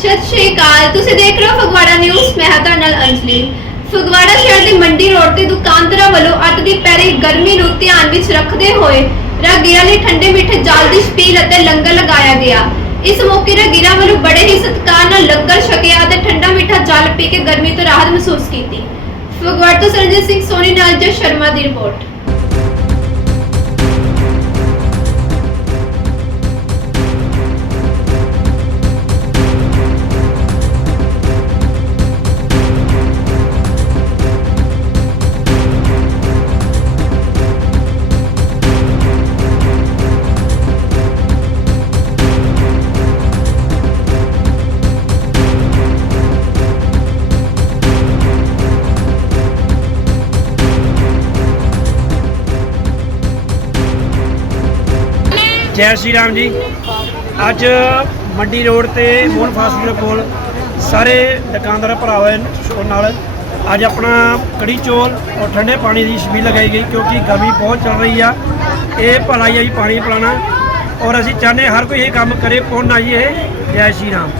ਸਤਿ ਸ਼੍ਰੀ ਅਕਾਲ। ਤੁਸੀਂ ਦੇਖ ਰਹੇ ਹੋ ਫਗਵਾੜਾ ਨਿਊਜ਼ ਮੈਂ ਹਾਂ ਤੁਹਾਡੇ ਨਾਲ ਅੰਜਲੀ। ਫਗਵਾੜਾ ਸ਼ਹਿਰ ਦੇ ਮੰਡੀ ਰੋਡ ਤੇ ਦੁਕਾਨਦਾਰਾਂ ਵੱਲੋਂ ਅੱਤ ਦੀ ਪੈਰੀ ਗਰਮੀ ਨੂੰ ਧਿਆਨ ਵਿੱਚ ਰੱਖਦੇ ਹੋਏ ਰਾਗੀਰਾਂ ਲਈ ਠੰਡੇ ਮਿੱਠੇ ਜਲ ਦੀ ਛਪੀਲ ਅਤੇ ਲੰਗਰ ਲਗਾਇਆ ਗਿਆ। ਇਸ ਮੌਕੇ ਰਾਗੀਰਾਂ ਵੱਲੋਂ ਬੜੇ ਹੀ ਸਤਿਕਾਰ ਨਾਲ ਲੰਗਰ ਛਕਿਆ ਅਤੇ ਠੰਡਾ ਮਿੱਠਾ ਜਲ ਪੀ ਕੇ ਗਰਮੀ ਤੋਂ ਰਾਹਤ ਮਹਿਸੂਸ ਕੀਤੀ। ਫਗਵਾੜਾ ਤੋਂ ਸਰਜੀਤ ਸਿੰਘ ਸੋਨੀ ਨਾਲ ਜਸ ਸ਼ਰਮਾ ਦੀ ਰਿਪੋਰਟ। ਜੈ ਸ਼੍ਰੀ ਰਾਮ ਜੀ। ਅੱਜ ਮੰਡੀ ਰੋਡ ਤੇ ਮੋਹਨ ਫਾਸਟ ਫੂਡ ਕੋਲ ਸਾਰੇ ਦੁਕਾਨਦਾਰ ਭਰਾਵਾਂ ਨਾਲ। ਅੱਜ ਆਪਣਾ ਕੜੀ ਚੋਲ ਔਰ ਠੰਡੇ ਪਾਣੀ ਦੀ ਛਬੀਲ ਲਗਾਈ ਗਈ ਕਿਉਂਕਿ ਗਰਮੀ ਬਹੁਤ ਚੱਲ ਰਹੀ ਆ। ਇਹ ਭਲਾਈ ਆ ਜੀ, ਪਾਣੀ ਪਿਲਾਣਾ ਔਰ ਅਸੀਂ ਚਾਹੁੰਦੇ ਹਾਂ ਹਰ ਕੋਈ ਇਹ ਕੰਮ ਕਰੇ, ਪੁੰਨ ਇਹ ਜੈ ਸ਼੍ਰੀ ਰਾਮ।